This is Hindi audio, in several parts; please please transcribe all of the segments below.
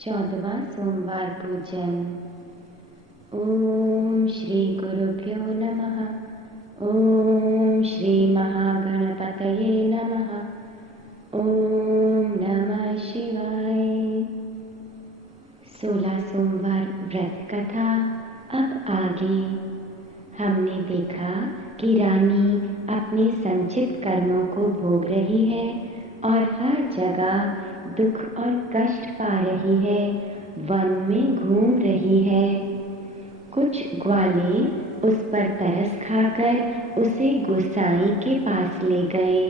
14वां सोमवार पूजन। ओम श्री गुरुभ्यो नमः। ओम श्री महागणपतये नमः। ओम नमः शिवाय। 16 सोमवार व्रत कथा। अब आगे हमने देखा कि रानी अपने संचित कर्मों को भोग रही है और हर जगह दुख और कष्ट पा रही है, वन में घूम रही है। कुछ ग्वाले उस पर तरस खाकर उसे गोसाई के पास ले गए।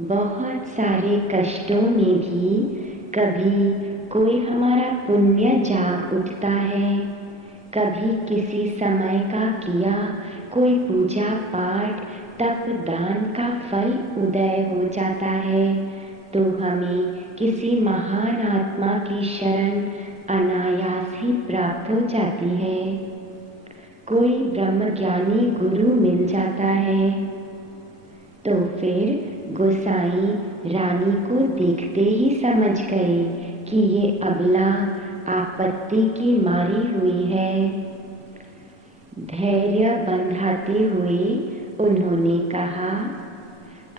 बहुत सारे कष्टों में भी कभी कोई हमारा पुण्य जाग उठता है, कभी किसी समय का किया कोई पूजा पाठ तप दान का फल उदय हो जाता है, तो हमें किसी महान आत्मा की शरण अनायास ही प्राप्त हो जाती है। कोई ब्रह्मज्ञानी गुरु मिल जाता है। तो फिर गोसाई रानी को देखते ही समझ गए कि ये अबला आपत्ति की मारी हुई है। धैर्य बंधाते हुए उन्होंने कहा,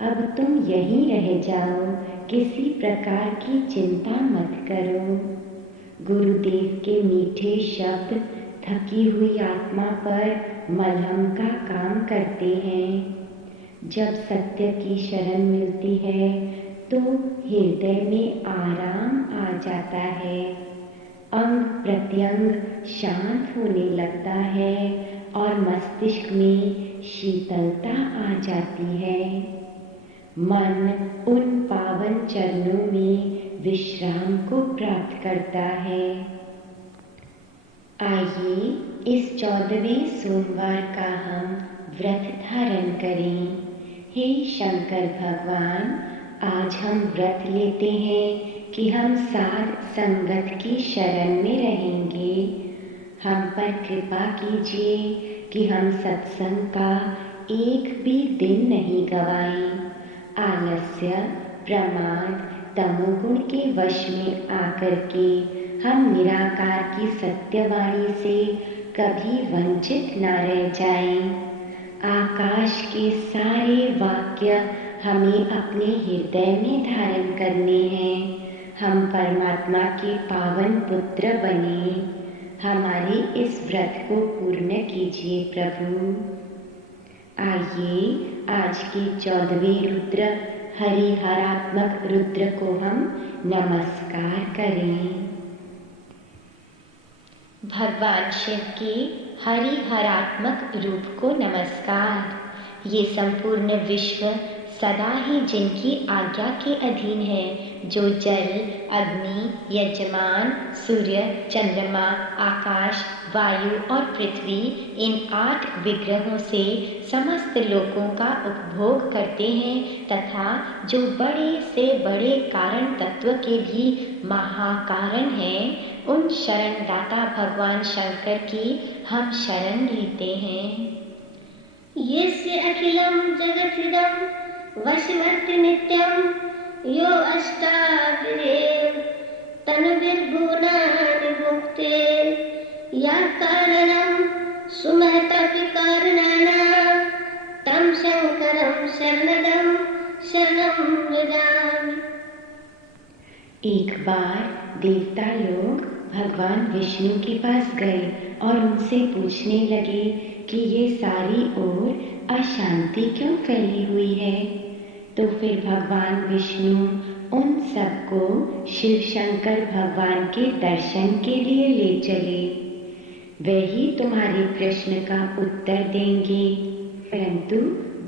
अब तुम यहीं रह जाओ, किसी प्रकार की चिंता मत करो। गुरुदेव के मीठे शब्द थकी हुई आत्मा पर मलहम का काम करते हैं। जब सत्य की शरण मिलती है तो हृदय में आराम आ जाता है, अंग प्रत्यंग शांत होने लगता है और मस्तिष्क में शीतलता आ जाती है। मन उन पावन चरणों में विश्राम को प्राप्त करता है। आइए इस 14वें सोमवार का हम व्रत धारण करें। हे शंकर भगवान, आज हम व्रत लेते हैं कि हम साध संगत की शरण में रहेंगे। हम पर कृपा कीजिए कि हम सत्संग का एक भी दिन नहीं गवाएं। आलस्य, प्रमाद, तमोगुण के वश में आकर के हम निराकार की सत्यवाणी से कभी वंचित न रह जाएं। आकाश के सारे वाक्य हमें अपने हृदय में धारण करने हैं। हम परमात्मा के पावन पुत्र बने। हमारे इस व्रत को पूर्ण कीजिए प्रभु। आइए आज के 14वें रुद्र हरिहरात्मक रुद्र को हम नमस्कार करें। भगवान शिव के हरिहरात्मक रूप को नमस्कार। ये संपूर्ण विश्व सदा ही जिनकी आज्ञा के अधीन है, जो जल, अग्नि, यजमान, सूर्य, चंद्रमा, आकाश, वायु और पृथ्वी, इन 8 विग्रहों से समस्त लोकों का उपभोग करते हैं तथा जो बड़े से बड़े कारण तत्व के भी महाकारण हैं, उन शरणदाता भगवान शंकर की हम शरण लेते हैं। यस्य अखिलं जगत्सिदं वशवर्ति नित्यं यो अष्टाविरेव तन्विर्भुवनानि भुक्ते या कारणं सुमहतविकारणानां तं शंकरं शरणदं शरणं व्रजामि। एक बार देवता लोग भगवान विष्णु के पास गए और उनसे पूछने लगे कि ये सारी ओर अशांति क्यों फैली हुई है। तो फिर भगवान विष्णु उन सबको शिव शंकर भगवान के दर्शन के लिए ले चले। वही तुम्हारे प्रश्न का उत्तर देंगे। परंतु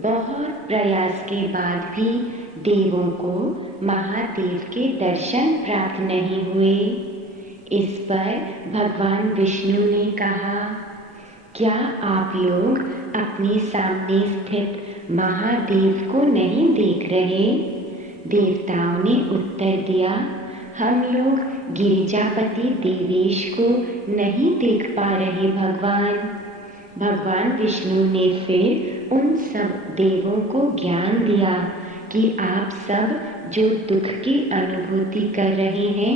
बहुत प्रयास के बाद भी देवों को महादेव के दर्शन प्राप्त नहीं हुए। इस पर भगवान विष्णु ने कहा, क्या आप लोग अपने सामने स्थित महादेव को नहीं देख रहे? देवताओं ने उत्तर दिया, हम लोग गिरिजापति देवेश को नहीं देख पा रहे भगवान। भगवान विष्णु ने फिर उन सब देवों को ज्ञान दिया कि आप सब जो दुख की अनुभूति कर रहे हैं,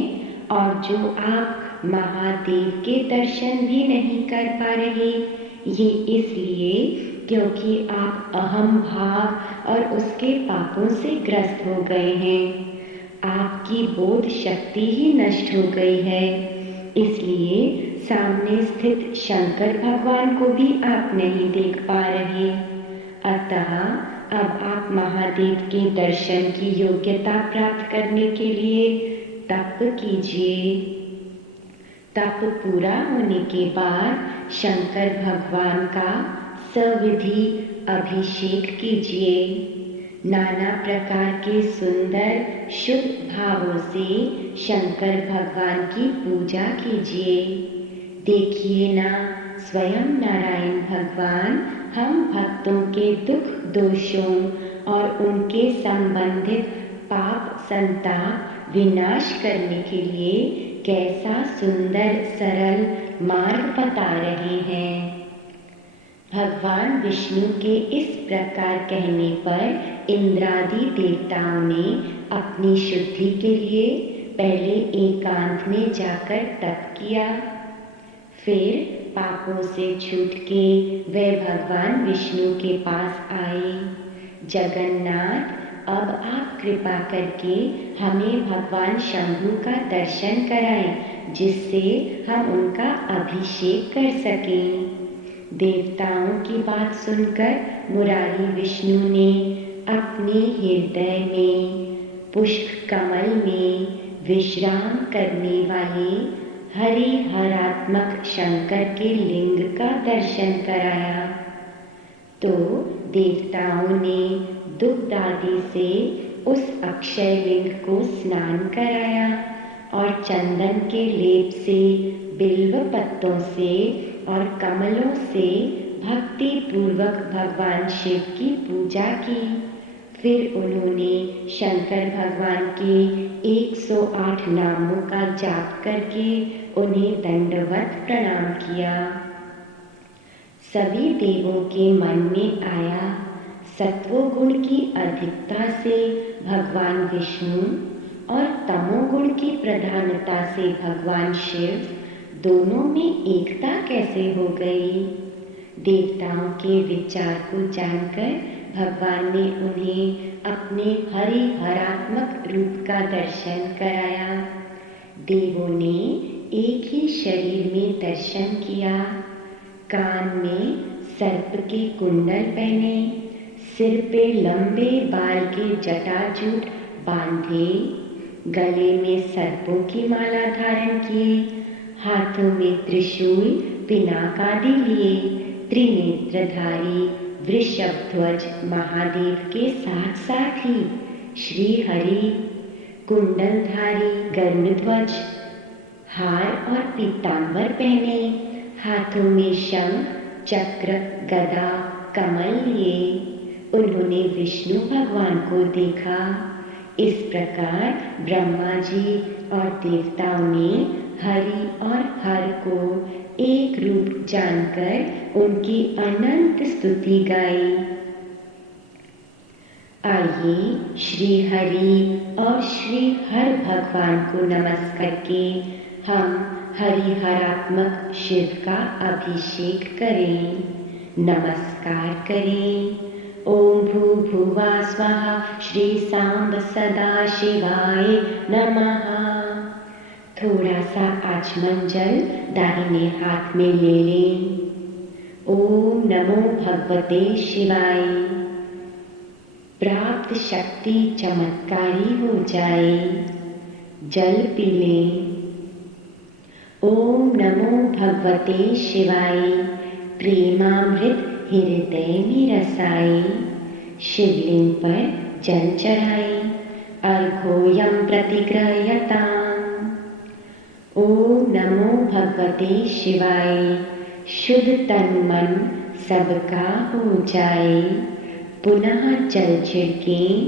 और जो आप महादेव के दर्शन भी नहीं कर पा रहे, ये इसलिए क्योंकि आप अहम भाव और उसके पापों से ग्रस्त हो गए हैं। आपकी बोध शक्ति ही नष्ट हो गई है, इसलिए सामने स्थित शंकर भगवान को भी आप नहीं देख पा रहे। अतः अब आप महादेव के दर्शन की योग्यता प्राप्त करने के लिए तप कीजिए। तप पूरा होने के बाद शंकर भगवान का सविधि अभिषेक कीजिए। नाना प्रकार के सुंदर शुभ भावों से शंकर भगवान की पूजा कीजिए। देखिए ना, स्वयं नारायण भगवान हम भक्तों के दुख दोषों और उनके संबंधित पाप संताप विनाश करने के लिए कैसा सुंदर सरल मार्ग बता रहे हैं। भगवान विष्णु के इस प्रकार कहने पर इंद्रादि देवताओं ने अपनी शुद्धि के लिए पहले एकांत में जाकर तप किया। फिर पापों से छूट के वे भगवान विष्णु के पास आए। जगन्नाथ, अब आप कृपा करके हमें भगवान शंभु का दर्शन कराएं, जिससे हम उनका अभिषेक कर सकें। देवताओं की बात सुनकर मुरारी विष्णु ने अपने हृदय में पुष्प कमल में विश्राम करने वाले हरिहरात्मक शंकर के लिंग का दर्शन कराया। तो देवताओं ने दुग्ध आदि से उस अक्षय लिंग को स्नान कराया और चंदन के लेप से, बिल्व पत्तों से और कमलों से भक्ति पूर्वक भगवान शिव की पूजा की। फिर उन्होंने शंकर भगवान के 108 नामों का जाप करके उन्हें दंडवत प्रणाम किया। सभी देवों के मन में आया, सत्वगुण की अधिकता से भगवान विष्णु और तमोगुण की प्रधानता से भगवान शिव, दोनों में एकता कैसे हो गई। देवताओं के विचार को जानकर भगवान ने उन्हें अपने हरिहरात्मक रूप का दर्शन कराया। देवों ने एक ही शरीर में दर्शन किया। कान में सर्प के कुंडल पहने, सिर पे लंबे बाल के जटाजूट बांधे, गले में सर्पों की माला धारण किए, हाथों में त्रिशूल पिनाक आदि लिए, त्रिनेत्रधारी वृषभध्वज महादेव के साथ साथ ही श्री हरि, कुंडलधारी गरुड़ध्वज, हार और पीतांबर पहने, हाथों में शंख चक्र गदा कमल लिए उन्होंने विष्णु भगवान को देखा। इस प्रकार ब्रह्मा जी और देवताओं ने हरि और हर को एक रूप जानकर उनकी अनंत स्तुति गाई। आइए श्री हरि और श्री हर भगवान को नमस्कार के हम हरिहरात्मक शिव का अभिषेक करें। नमस्कार करें। ओम भूर्भुवः स्वः श्री सांब सदा शिवाय नमः। थोड़ा सा आचमन जल दाहिने हाथ में ले लें। ओम नमो भगवते शिवाय। प्राप्त शक्ति चमत्कारी हो जाए। जल पी लें। ओम नमो भगवते शिवाय। प्रेमामृत हृदय में रसाए। शिवलिंग पर जल चढ़ाए। अर्घोयम प्रतिगृह्यताम्। ओम नमो भगवते शिवाय। शुद्ध तन मन सबका हो जाए। पुनः जल छिड़के।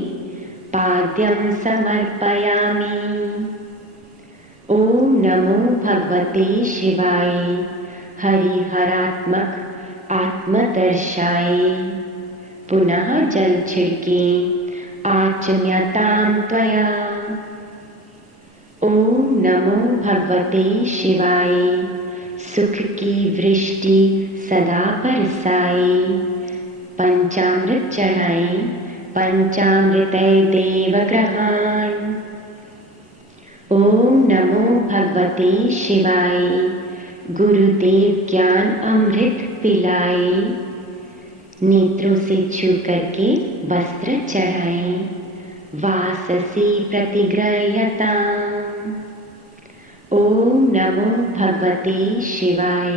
पाद्यम समर्पयामि। ओम नमो भगवते शिवाय। हरिहरात्मक आत्मदर्शाय। पुनः जल छिड़के। आचम्यतां त्वया। ओम नमो भगवते शिवाय। सुख की वृष्टि सदा बरसाए, पंचामृत चढ़ाए पंचामृत देव ग्रहान। ओम नमो भगवते शिवाय। गुरुदेव ज्ञान अमृत पिलाए, नेत्रों से छू करके वस्त्र चढ़ाए। वाससी प्रतिग्रह्यता। ओम नमो भगवते शिवाय।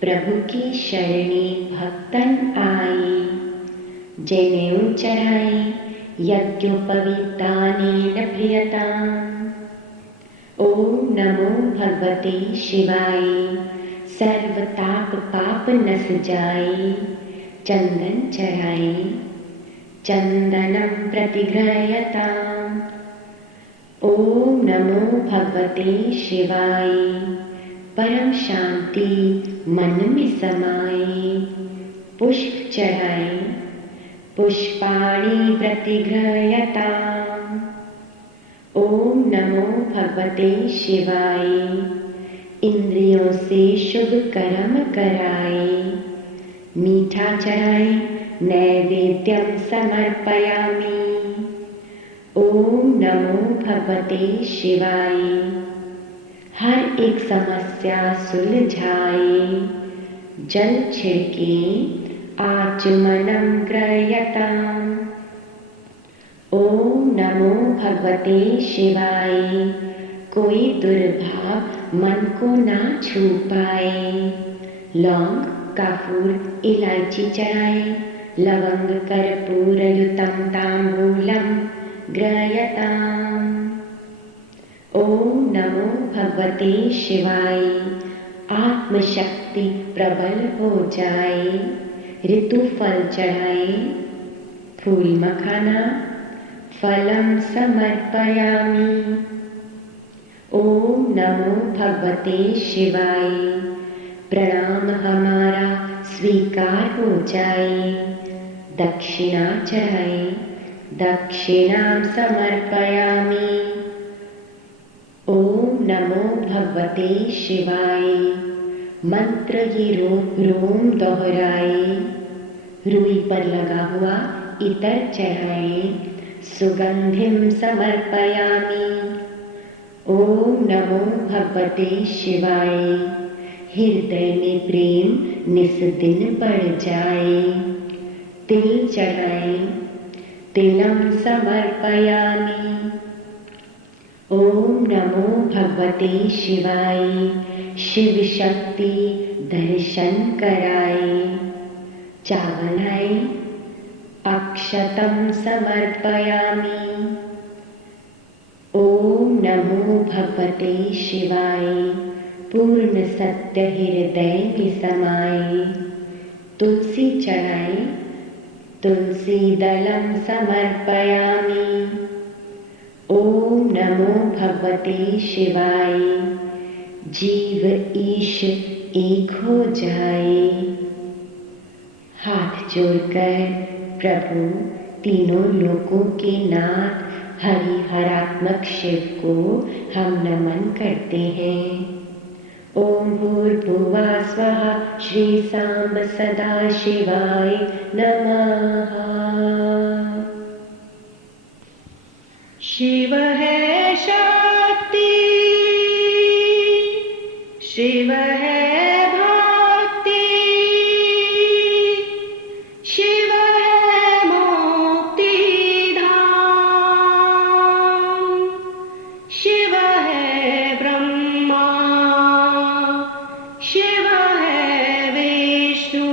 प्रभु की शरणे भक्तन आए, जनेऊ चढ़ाए यज्ञोपवीतानेन प्रियता। ओम नमो भगवते शिवाय। सर्वताप पाप नस जाए, चंदन चढ़ाए चंदनम प्रतिग्रह्यता। ओम नमो भगवते शिवाय। परम शांति मन में समाए, पुष्प चढ़ाए पुष्पाणि प्रतिग्रह्यता। ओम नमो भगवते शिवाय। इंद्रियों से शुभ कर्म कराए, मीठा चढ़ाए नैवेद्यम समर्पयामि। ओम नमो भगवते शिवाय। हर एक समस्या सुलझाए, जल छिड़के आचमनम ग्रह्यता। ओम नमो भगवते शिवाय। कोई दुर्भाव मन को ना छू पाए, लौंग काफूर इलायची चढ़ाए लवंग कर्पूर युतम तांबूलम ग्रह्यता। ओम नमो भगवते शिवाय। आत्मशक्ति प्रबल हो जाए, ऋतु फल चढ़ाए फूल मखाना फलम समर्पयामि। ओम नमो भगवते शिवाय। प्रणाम हमारा स्वीकार हो जाए, दक्षिणा चढ़ाए दक्षिणाम समर्पयामि। ओम नमो भगवते शिवाय। मंत्र ये रोम दोहराए, रुई पर लगा हुआ इतर चढ़ाए सुगंधिम समर्पयामि। ओम नमो भगवते शिवाय। हृदय में प्रेम निस दिन बढ़ जाए, तिल चढ़ाए तिलम समर्पयामि। ओम नमो भगवते शिवाय। शिव शक्ति दर्शन कराए, चावल है अक्षतम समर्पयामि। ओम नमो भगवते शिवाय। पूर्ण सत्य हृदय में समाए, तुलसी चढ़ाए तुलसी दलम समर्पयामि। ओम नमो भगवते शिवाय। जीव ईश एक हो जाए, हाथ जोड़कर प्रभु तीनों लोकों के नाथ हरिहरात्मक शिव को हम नमन करते हैं। ओम भूर्भुवः स्वः श्री सांब सदा शिवाय नमः। शिव है शक्ति, शिव है भक्ति, शिव है मुक्ति धाम, शिव है ब्रह्मा, शिव है विष्णु,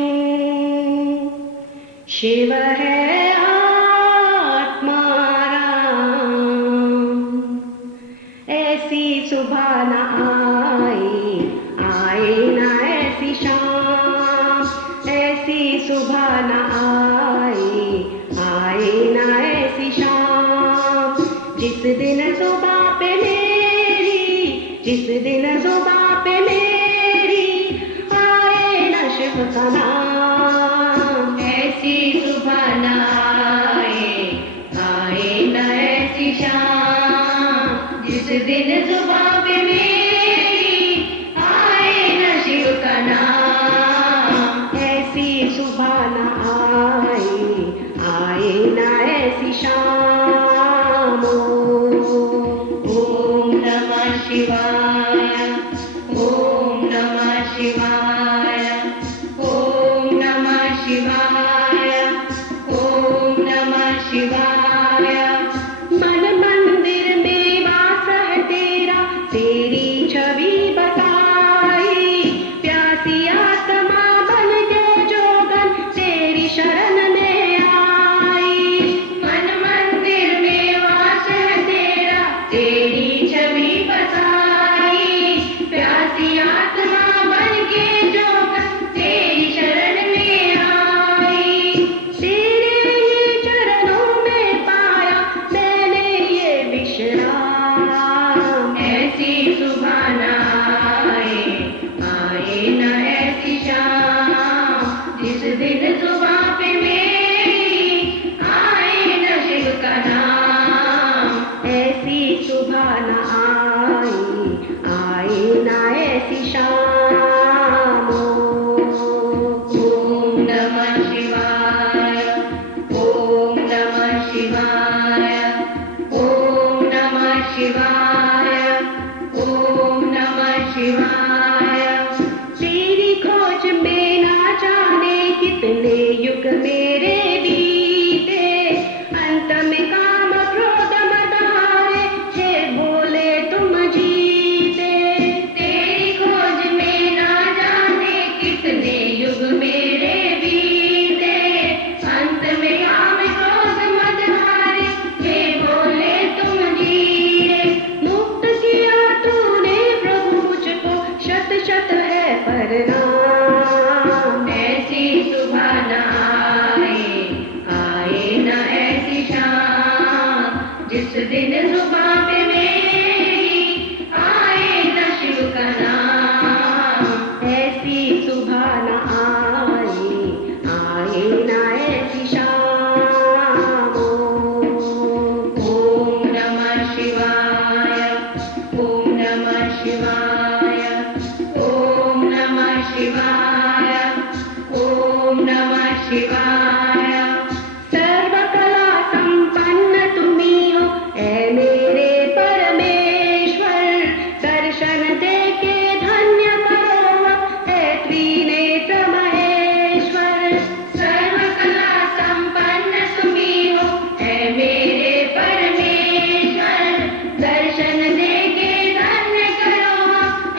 शिव है सुबह न आए न ऐसी शाम, ऐसी सुबह न आए न ऐसी शाम। जिस दिन सुबह पे मेरी, जिस दिन सुबह पे मेरी आए न शिव का नाम। ऐसी सुबह न आए न ऐसी शाम, जिस दिन सुबह शिवाय, ओम नमः शिवाय, ओम नमः शिवाय, ओम नमः शिवाय। मन मंदिर में वास है तेरा, तेरी छवि बताई, प्यासी आत्मा बन के जोगन तेरी शरण में आई। मन मंदिर में वास है तेरा, तेरी छवि बताई, प्यासी आत्मा बन के जोगन तेरी शरण में आई। तेरे ये चरणों में पाया मैंने ये विश्राम, ऐसी सुबह न आए, आए न ऐसी शाम, जिस दिन सुबह पे मेरी आए न शिव का नाम। ऐसी सुबह न आए, आए न ऐसी शाम। ओम नमः शिवाय, ओम नमः शिवाय, ओम नमः शिवाय, ओम नमः शिवाय। तेरी खोज में ना जाने कितने युग मेरे बीते, अंत में काम क्रोध मद हारे, हे बोले तुम जीते। तेरी खोज में ना जाने कितने युग मेरे बीते, अंत में काम क्रोध मद हारे, हे बोले तुम जीते। मुक्त किया तूने प्रभु मुझको, शत शत है प्रणाम। ऐसी सुबह न आए, आए न ऐसी शाम, जिस दिन सुबह पे मेरी आए न शिव का नाम। ऐसी सुबह न आए, आए न ऐसी शाम। ओम नमः शिवाय, ओम नमः शिवाय, ओम नमः शिवाय, ओम नमः शिवाय। सर्वकला संपन्न तुम्ही हो ऐ मेरे परमेश्वर, दर्शन दे के धन्य करो ऐ त्रिनेत्र महेश्वर। सर्वकला संपन्न तुम्ही हो ऐ मेरे परमेश्वर, दर्शन दे के धन्य करो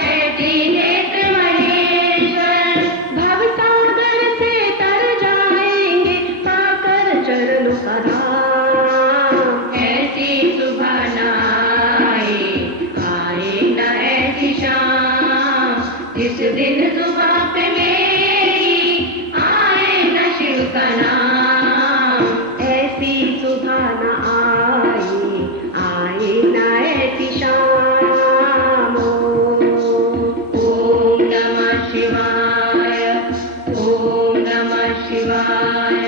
ऐ त्रिनेत्र महेश्वर। भवसागर से तर जाएंगे पाकर चरणों का धाम। ऐसी सुबह न आए, आए न ऐसी शाम, जिस दिन सुबह पे मेरी आए न शिव का नाम। ऐसी सुबह न आए, आए न ऐसी शाम। ओम नमः शिवाय, ओम नमः शिवाय,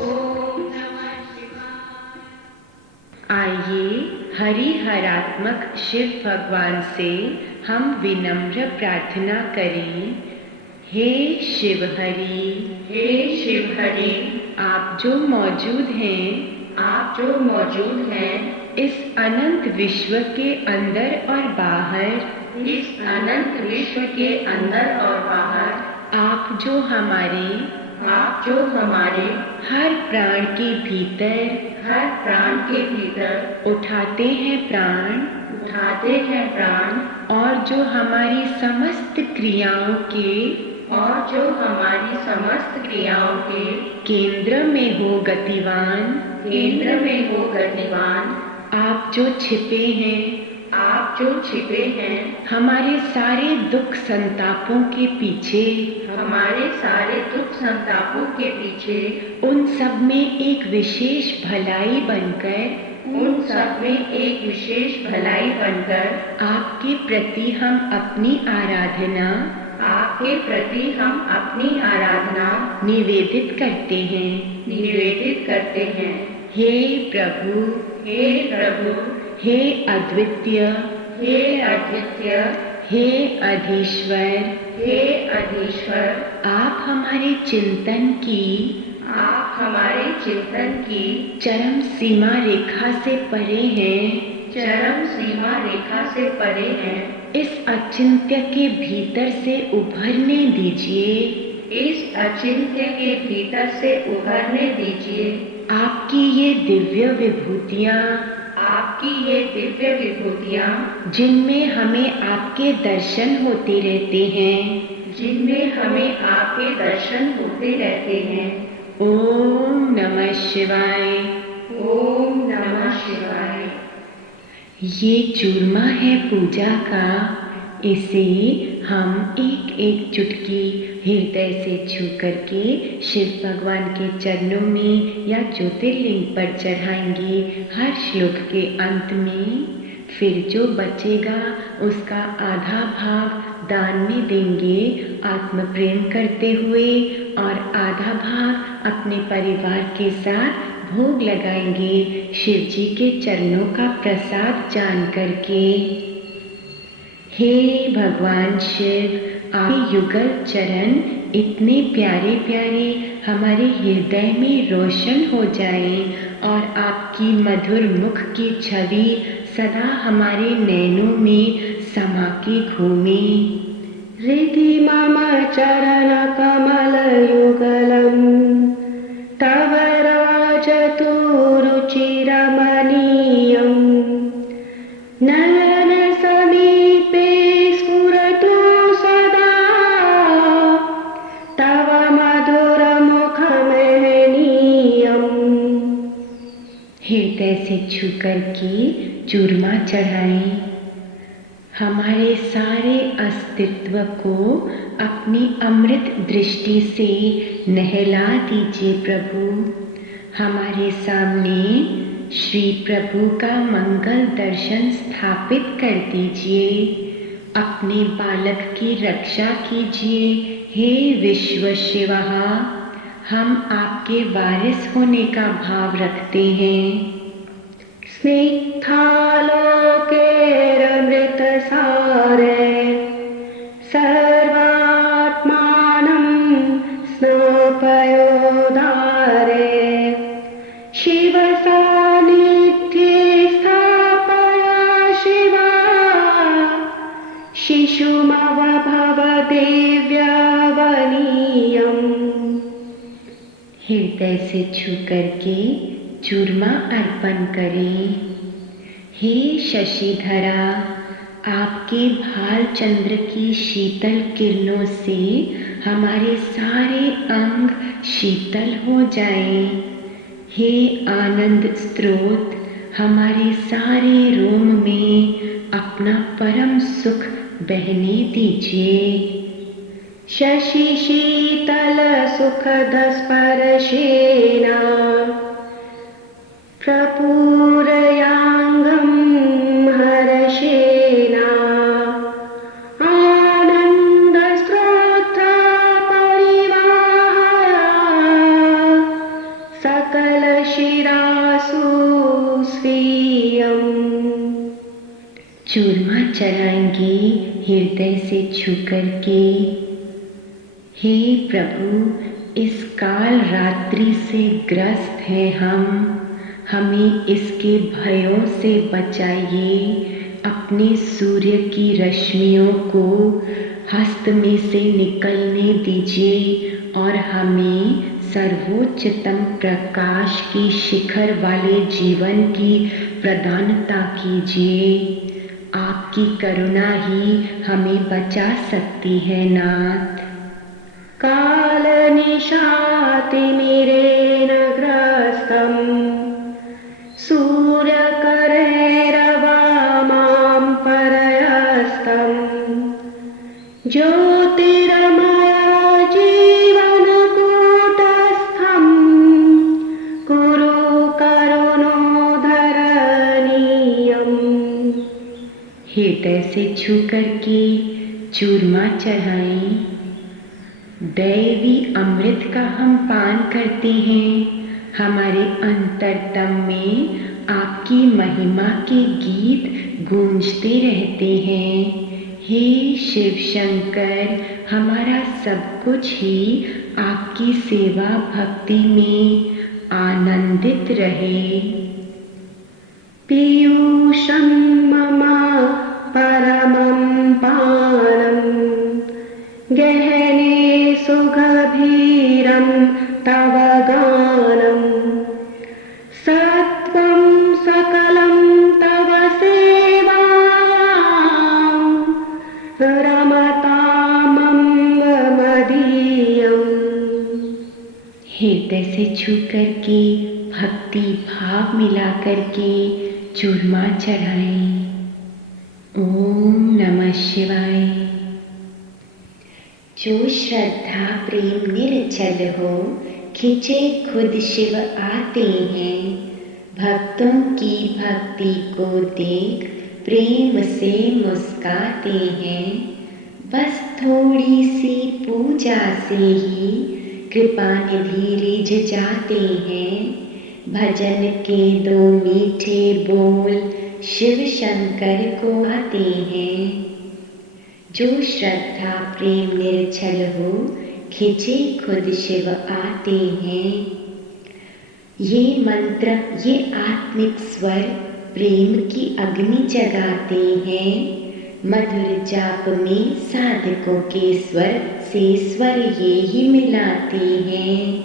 ओम नमः शिवाय। आइए हरिहरात्मक शिव भगवान से हम विनम्र प्रार्थना करें। हे शिव हरि, हे शिव हरि, आप जो मौजूद हैं, आप जो मौजूद हैं इस अनंत विश्व के अंदर और बाहर, इस अनंत विश्व के अंदर और बाहर, आप जो हमारे हर प्राण के भीतर, हर प्राण के भीतर उठाते हैं प्राण, और जो हमारी समस्त क्रियाओं के, केंद्र में हो गतिवान, आप जो छिपे हैं, हमारे सारे दुख संतापों के पीछे, उन सब में एक विशेष भलाई बनकर, आपके प्रति हम अपनी आराधना निवेदित करते हैं। हे प्रभु, हे अद्वितीय, हे अधीश्वर, आप हमारे चिंतन की चरम सीमा रेखा से परे हैं, सीमा रेखा से परे हैं, इस अचिंत्य के भीतर से उभरने दीजिए। इस अचिंत्य के भीतर से उभरने दीजिए। आपकी ये दिव्य विभूतियाँ, आपकी ये दिव्य विभूतियाँ, जिनमें हमें आपके दर्शन होते रहते हैं, जिनमें हमें आपके दर्शन होते रहते हैं। ओम नमः शिवाय। ओम नमः शिवाय। ये चूरमा है पूजा का, इसे हम एक एक चुटकी हृदय से छू करके शिव भगवान के चरणों में या ज्योतिर्लिंग पर चढ़ाएंगे हर श्लोक के अंत में। फिर जो बचेगा उसका आधा भाग दान में देंगे आत्म प्रेम करते हुए, और आधा भाग अपने परिवार के साथ भोग लगाएंगे शिव जी के चरणों का प्रसाद जान करके। हे भगवान शिव, आपके युगल चरण इतने प्यारे प्यारे हमारे हृदय में रोशन हो जाए, और आपकी मधुर मुख की छवि सदा हमारे नैनों में समा के घूमे। हृदि मम चरण कमल युगलम् तव राजतु रुचिरमणीयम् नयन समीपे स्फुरतु सदा तव मधुर मुखमहनीयम्। हृदय से छू करके चूरमा चढ़ाएं। हमारे सारे अस्तित्व को अपनी अमृत दृष्टि से नहला दीजिए प्रभु। हमारे सामने श्री प्रभु का मंगल दर्शन स्थापित कर दीजिए। अपने बालक की रक्षा कीजिए हे विश्व शिवः। हम आपके वारिस होने का भाव रखते हैं। स्निग्धालोकेरमृतसारे सर्वात्मानं स्नापयोदारे शिवसान्निध्ये स्थापय शिवा शिशुमवभव देव्यावनीयम्। हृदय से छू करके चूरमा अर्पण करें। हे शशिधरा, आपके भाल चंद्र की शीतल किरणों से हमारे सारे अंग शीतल हो जाएं। हे आनंद स्रोत, हमारे सारे रोम में अपना परम सुख बहने दीजिए। शशि शीतल सुखद स्पर्शेन प्रपूरयाङ्गं हर्षेण आनन्दस्रोत्र परिवाहय सकलशिरासु स्वीयम्। चूरमा चढ़ाएंगे हृदय से छू करके। हे प्रभु, इस काल रात्रि से ग्रस्त हैं हम, हमें इसके भयों से बचाइए। अपने सूर्य की रश्मियों को हस्त में से निकलने दीजिए और हमें सर्वोच्चतम प्रकाश की शिखर वाले जीवन की प्रदानता कीजिए। आपकी करुणा ही हमें बचा सकती है नाथ। काल निशातिमिरेण ग्रस्तम् सूर्यकरैरवामां परयस्तम् ज्योतिर्मय जीवनकूटस्थं कुरु करुणोधरणीयम्। हृदय से छू करके चूरमा चढ़ाएं। दैवी अमृत का हम पान करते हैं। हमारे अंतरतम में आपकी महिमा के गीत गूंजते रहते हैं। हे शिव शंकर, हमारा सब कुछ ही आपकी सेवा भक्ति में आनंदित रहे। पीयूषं मम हृदय से छू करके भक्ति भाव मिला करके चूरमा चढ़ाएं। ओम नमः शिवाय। जो श्रद्धा प्रेम निरचल हो, खिंचे खुद शिव आते हैं। भक्तों की भक्ति को देख प्रेम से मुस्काते हैं। बस थोड़ी सी पूजा से ही कृपा निधि रिझ जाते हैं। भजन के दो मीठे बोल शिव शंकर को आते हैं। जो श्रद्धा प्रेम निर्छल हो, खिंचे खुद शिव आते हैं। ये मंत्र, ये आत्मिक स्वर प्रेम की अग्नि जगाते हैं। मधुर जाप में साधकों के स्वर से स्वर ये ही मिलाते हैं।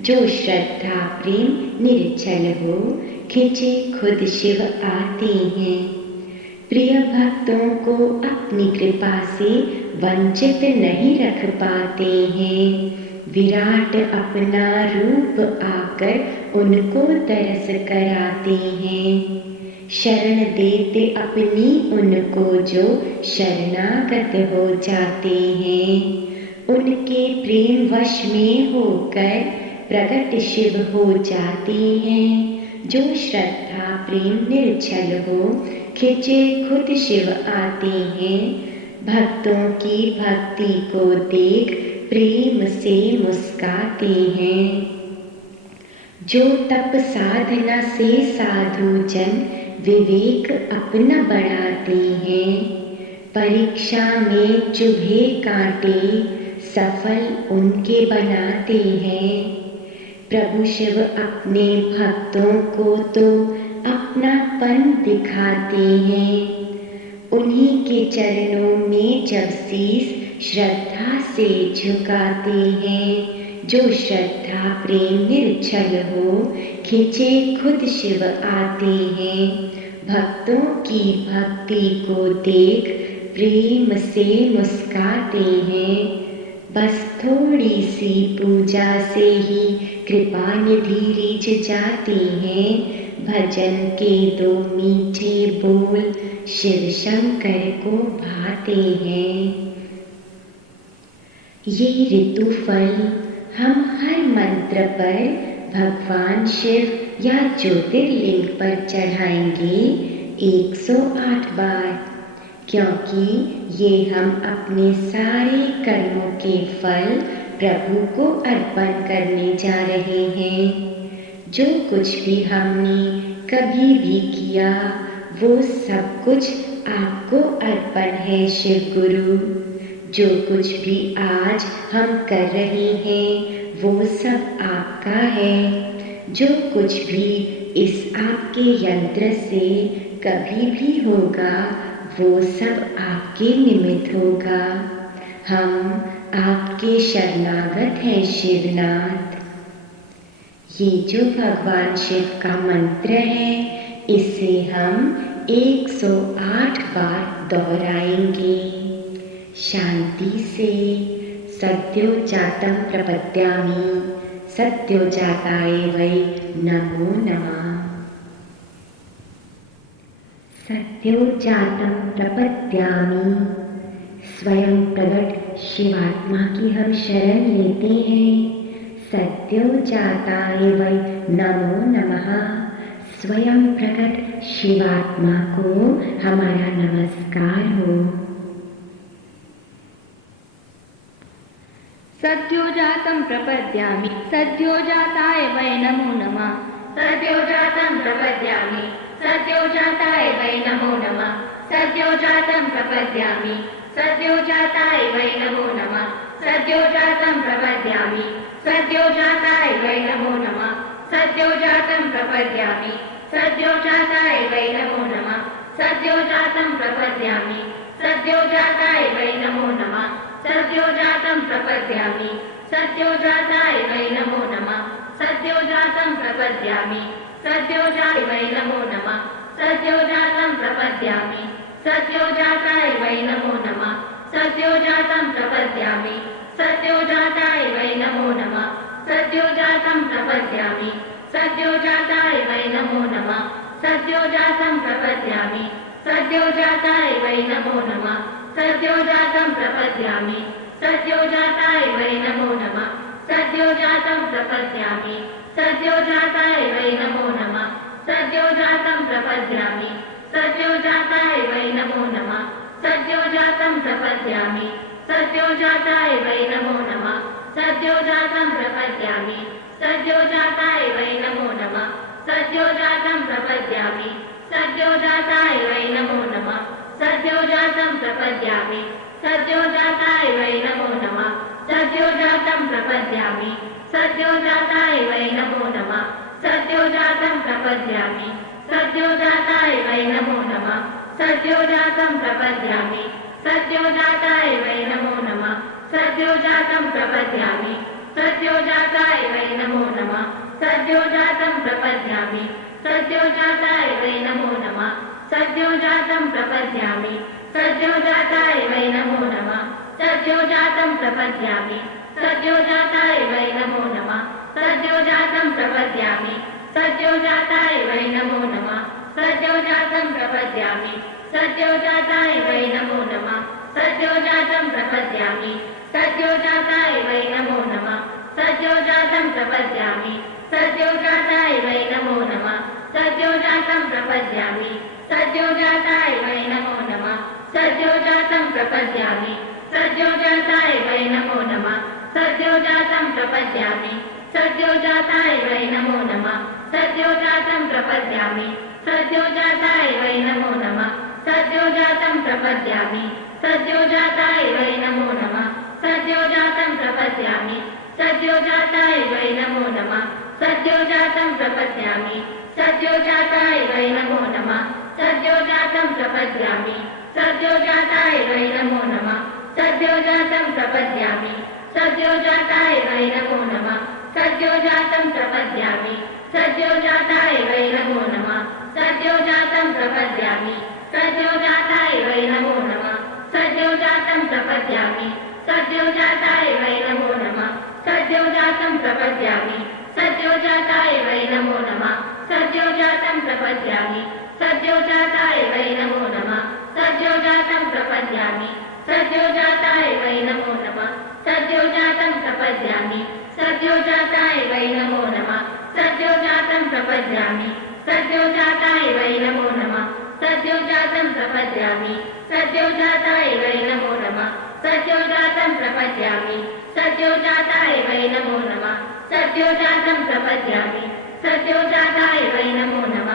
जो श्रद्धा प्रेम निर्छल हो, खिंचे खुद शिव आते हैं। प्रिय भक्तों को अपनी कृपा से वंचित नहीं रख पाते हैं। विराट अपना रूप आकर उनको तरस कराते हैं। शरण देते अपनी उनको जो शरणागत हो जाते हैं। उनके प्रेम वश में होकर प्रकट शिव हो जाते हैं। जो श्रद्धा प्रेम निर्छल हो, खिंचे खुद शिव आते हैं। भक्तों की भक्ति को देख प्रेम से मुस्काते हैं। जो तप साधना से साधु जन विवेक अपना बढ़ाते हैं। परीक्षा में चुभे कांटे सफल उनके बनाते हैं। प्रभु शिव अपने भक्तों को तो अपनापन दिखाते हैं। उन्हीं के चरणों में जब शीस श्रद्धा से झुकाते हैं। जो श्रद्धा प्रेम निर्छल हो, खिंचे खुद शिव आते हैं। भक्तों की भक्ति को देख प्रेम से मुस्काते हैं। बस थोड़ी सी पूजा से ही कृपा निधि रिझ जाते हैं। भजन के दो मीठे बोल शिव शंकर को भाते हैं। ये ऋतु फल हम हर मंत्र पर भगवान शिव या ज्योतिर्लिंग पर चढ़ाएंगे 108 बार, क्योंकि ये हम अपने सारे कर्मों के फल प्रभु को अर्पण करने जा रहे हैं। जो कुछ भी हमने कभी भी किया वो सब कुछ आपको अर्पण है शिव गुरु। जो कुछ भी आज हम कर रहे हैं वो सब आपका है। जो कुछ भी इस आपके यंत्र से कभी भी होगा वो सब आपके निमित्त होगा। हम आपके शरणागत हैं शिवनाथ। ये जो भगवान शिव का मंत्र है इसे हम 108 बार दोहराएंगे शांति से। सद्यो जातं प्रपद्यामि, सद्यो जाताय वै नमो नमः। सद्यो जातं प्रपद्यामि, स्वयं प्रकट शिवात्मा की हम शरण लेते हैं। सद्यो जाताय वै नमो नमः। स्वयं प्रकट शिवात्मा को हमारा नमस्कार हो। सद्यो जातं प्रपद्यामि, सद्यो जाताय वै नमो नमः। सद्यो जातं प्रपद्यामि, सद्यो जाताय वै नमो नमः। सद्यो जातं प्रपद्यामि, सद्यो जाताय वै नमो नमः। सद्यो जातं प्रपद्यामि, सद्यो जाताय वै नमो नमः। सद्यो जातं प्रपद्यामि, सद्यो जाताय वै नमो नमः। सद्यो जातं प्रपद्यामि, सद्यो जाताय वै नमो नमः। सद्यो जातं प्रपद्यामि, सद्यो जाताय वै नमो नमः। सद्यो जातं प्रपद्यामि, सद्यो जाताय वै नमो नमः। सद्यो जातं प्रपद्यामि, सद्यो जाताय वै नमो नमः। सद्यो जातं प्रपद्यामि, सद्यो जाताय वै नमो नमः। सद्योजातं प्रपद्यामि सद्योजाताय वै नमो नमः सद्योजातं प्रपद्यामि सद्योजाताय वै नमो नमः सद्योजातं प्रपद्यामि सद्योजाताय वै नमो नमः सद्योजातं प्रपद्यामि सद्योजाताय वै नमो नमः सद्योजातं प्रपद्यामि सद्योजाताय वै नमो नमः सद्योजातं प्रपद्यामि सद्योजाताय वै नमो नमः सद्योजातं प्रपद्यामि सद्योजाताय वै नमो नमः सद्योजातं प्रपद्यामि सद्योजाताय वै नमो नमः सद्योजातं प्रपद्यामि सद्योजाताय वै नमो नमः सद्योजातं प्रपद्यामि सद्योजाताय वै नमो नमः सद्योजातं प्रपद्यामि सद्योजाताय वै नमो नमः सद्योजातं प्रपद्यामि सद्योजाताय वै नमो नमः सद्योजातं प्रपद्यामि सद्योजाताय वै नमो नमः सद्योजातं प्रपद्यामि सद्योजाताय वै नमो नमः सद्योजातं प्रपद्यामि सद्योजाताय वै नमो नमः सद्योजातं प्रपद्यामि सद्योजाताय वै नमो नमः सद्योजातं प्रपद्यामि सद्योजाताय वै नमो नमः सद्योजातं प्रपद्यामि सद्योजाताय वै नमो नमः सद्योजातं प्रपद्यामि सद्योजाताय वै नमो नमः सद्योजातं प्रपद्यामि सद्योजाताय वै नमो नमः सद्योजातं प्रपद्यामि सद्योजाताय वै नमो नमः सद्योजातं प्रपद्यामि सद्योजाताय वै नमो नमः सद्योजातं प्रपद्यामि सद्योजाताय वै नमो नमः सद्योजातं प्रपद्यामि सद्योजाताय वै नमो नमः सद्योजातं प्रपद्यामि सद्योजाताय वै नमो नमः सद्योजातं प्रपद्यामि सद्योजाताय वै नमो नमः सद्योजातं प्रपद्यामि सद्योजाताय वै नमो नमः सद्योजातं प्रपद्यामि सद्योजाताय वै नमो नमः सद्योजातं प्रपद्यामि सद्योजाताय वै नमो नमः सद्योजातं प्रपद्यामि सद्योजाताय वै नमो नमः सद्योजातं प्रपद्यामि सद्योजाताय वै नमो नमः सद्योजातं प्रपद्यामि सद्योजाताय वै नमो नमः सद्योजातं प्रपद्यामि सद्योजाताय वै नमो नमः सद्योजातं प्रपद्यामि सद्योजाताय वै नमो नमः सद्योजातं प्रपद्यामि सद्योजाताय वै नमो नमः सद्योजातं प्रपद्यामि सद्योजाताय वै नमो नमः सद्योजातं प्रपद्यामि सद्योजाताय वै नमो नमः सद्योजातं प्रपद्यामि सद्योजाताय वै नमो नमः सद्योजातं प्रपद्यामि सद्योजाताय वै नमो नमः सद्योजातं प्रपद्यामि सद्योजाताय वै नमो नमः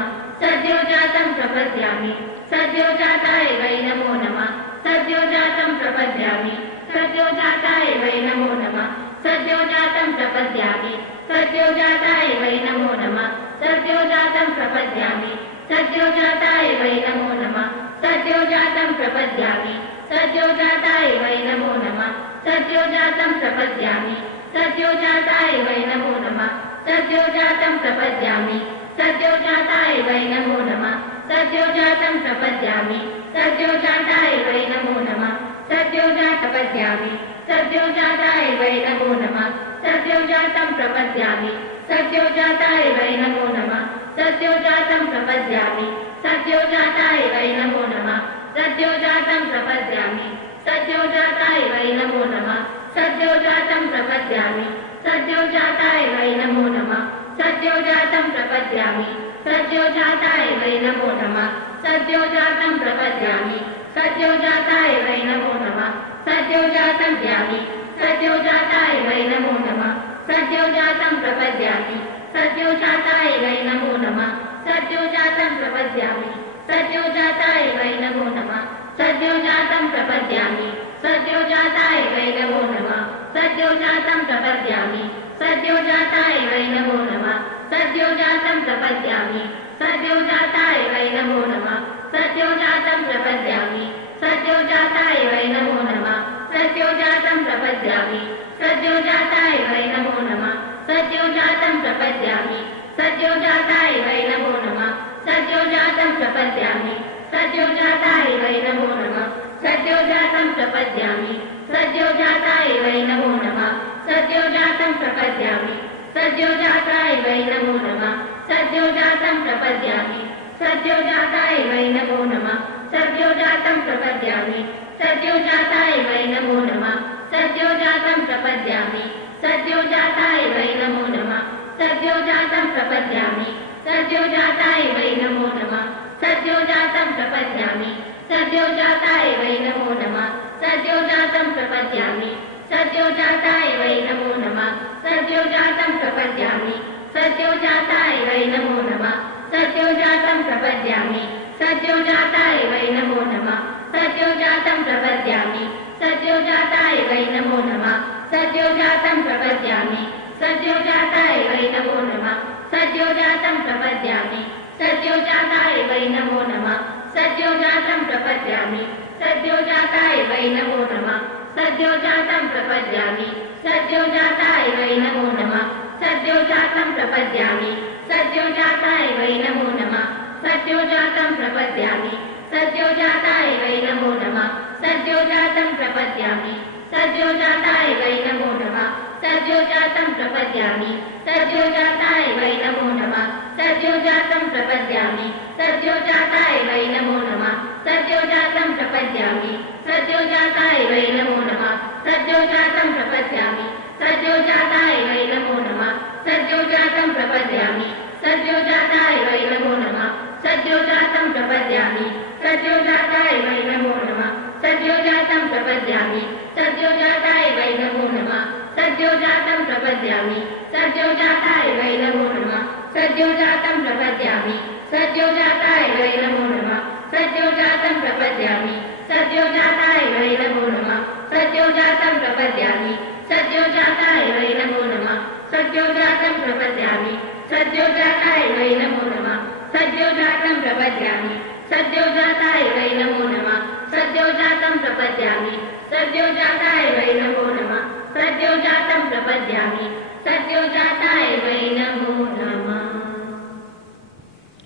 सद्योजातं प्रपद्यामि सद्योजाताय वै नमो नमः सद्योजातं प्रपद्यामि सद्योजाताय वै नमो नमः सद्योजातं प्रपद्यामि सद्योजाताय वै नमो नमः सद्योजातं प्रपद्यामि सद्योजाताय वै नमो नमः सद्योजातं प्रपद्यामि सद्योजाताय वै नमो नमः सद्योजातं प्रपद्यामि सद्योजाताय वै नमो नमः सद्योजातं प्रपद्यामि सद्योजाताय वै नमो नमः सद्योजातं प्रपद्यामि सद्योजाताय वै नमो नमः सद्योजातपद्यामि सद्योजाताय वै नमो नमः सद्योजातं प्रपद्यामि सद्योजाताय वै नमो नमः सद्योजातं प्रपद्यामि सद्योजाताय वै नमो नमः सद्योजातं प्रपद्यामि सद्योजाताय वै नमो नमः सद्योजातं प्रपद्यामि सद्योजाताय वै नमो नमः सद्योजातं प्रपद्यामि सद्योजाताय वै नमो नमः सद्योजातं प्रपद्यामि सद्योजाताय वै नमो नमः सद्योजातं द्यामि सद्योजाताय वै नमो नमः सद्योजातं प्रपद्यामि सद्योजाताय वै नमो नमः सद्योजातं प्रपद्यामि सद्योजाताय वै नमो नमः सद्योजातं प्रपद्यामि सद्योजाताय वै नमो नमः सद्योजातं प्रपद्यामि सद्योजाताय वै नमो नमः सद्योजातं प्रपद्यामि सद्योजाताय वै नमो नमः सद्योजातं प्रपद्यामि सद्योजाताय वै नमो नमः सद्योजातं प्रपद्यामि सद्योजाताय वै नमो नमः सद्योजातं प्रपद्यामि सद्योजाताय वै नमो नमः सद्योजातं प्रपद्यामि सद्योजाताय वै नमो नमः सद्योजातं प्रपद्यामि सद्योजाताय वै नमो नमः सद्योजातं प्रपद्यामि सद्योजाताय वै नमो नमः सद्योजातं प्रपद्यामि सद्योजाताय वै नमो नमः सद्योजातं प्रपद्यामि सद्योजाताय वै नमो नमः सद्योजातं प्रपद्यामि सद्योजाताय वै नमो नमः सद्योजातं प्रपद्यामि सद्योजाताय वै नमो नमः सद्योजातं प्रपद्यामि सद्योजाताय वै नमो नमः सद्योजातं प्रपद्यामि सद्योजाताय वै नमो नमः सद्योजातं प्रपद्यामि सद्योजाताय वै नमो नमः सद्योजातं प्रपद्यामि सद्योजाताय वै नमो नमः सद्योजातं प्रपद्यामि सद्योजाताय वै नमो नमः सद्योजातं प्रपद्यामि सद्योजाताय वै नमो नमः सद्योजातं प्रपद्यामि सद्योजाताय वै नमो नमः सद्योजातं प्रपद्यामि सद्योजाताय वै नमो नमः सद्योजातं प्रपद्यामि सद्योजाताय वै नमो नमः सद्योजातं प्रपद्यामि सद्योजाताय वै नमो नमः सद्योजातं प्रपद्यामि सद्योजाताय वै नमो नमः सद्योजातं प्रपद्यामि सद्योजाताय वै नमो नमः सद्योजातं प्रपद्यामि सद्योजाताय वै नमो नमः सद्योजातं प्रपद्यामि सद्योजाताय वै नमो नमः सद्योजातं प्रपद्यामि सद्योजाताय वै नमो नमः सद्योजातं प्रपद्यामि सद्योजाताय वै नमो नमः सद्योजातं प्रपद्यामि सद्योजाताय वै नमो नमः सद्योजातं प्रपद्यामि सद्योजाताय वै नमो नमः सद्योजातं प्रपद्यामि सद्योजाताय वै नमो नमः सद्योजातं प्रपद्यामि सद्योजाताय वै नमो नमः सद्योजातं प्रपद्यामि सद्योजाताय वै नमो नमः सद्योजातं प्रपद्यामि सद्योजाताय वै नमो नमः सद्योजातं प्रपद्यामि सद्योजाताय वै नमो नमः सद्योजातं प्रपद्यामि सद्योजाताय वै नमो नमः सद्योजातं प्रपद्यामि सद्योजाताय वै नमो नमः सद्योजातं प्रपद्यामि सद्योजाताय वै नमो नमः सद्योजातं प्रपद्यामि सद्योजाताय वै नमो नमः।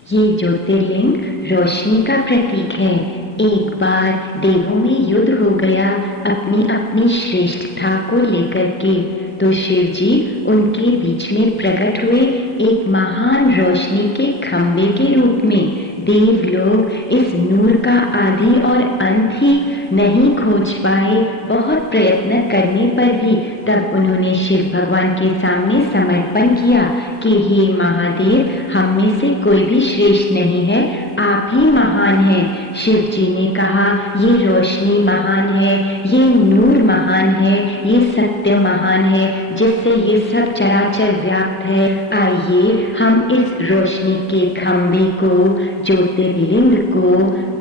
ये ज्योतिर्लिंग रोशनी का प्रतीक है। एक बार देवों में युद्ध हो गया अपनी अपनी श्रेष्ठता को लेकर के, तो शिव जी उनके बीच में प्रकट हुए एक महान रोशनी के खंबे के रूप में। देव लोग इस नूर का आदि और अंत ही नहीं खोज पाए, बहुत प्रयत्न करने पर भी। तब उन्होंने शिव भगवान के सामने समर्पण किया कि हे महादेव, हम में से कोई भी श्रेष्ठ नहीं है, आप ही महान हैं। शिव जी ने कहा, ये रोशनी महान है, ये नूर महान है, ये सत्य महान है, जिससे ये सब चराचर व्याप्त है। आइए हम इस रोशनी के खंबे को, ज्योतिर्लिंग को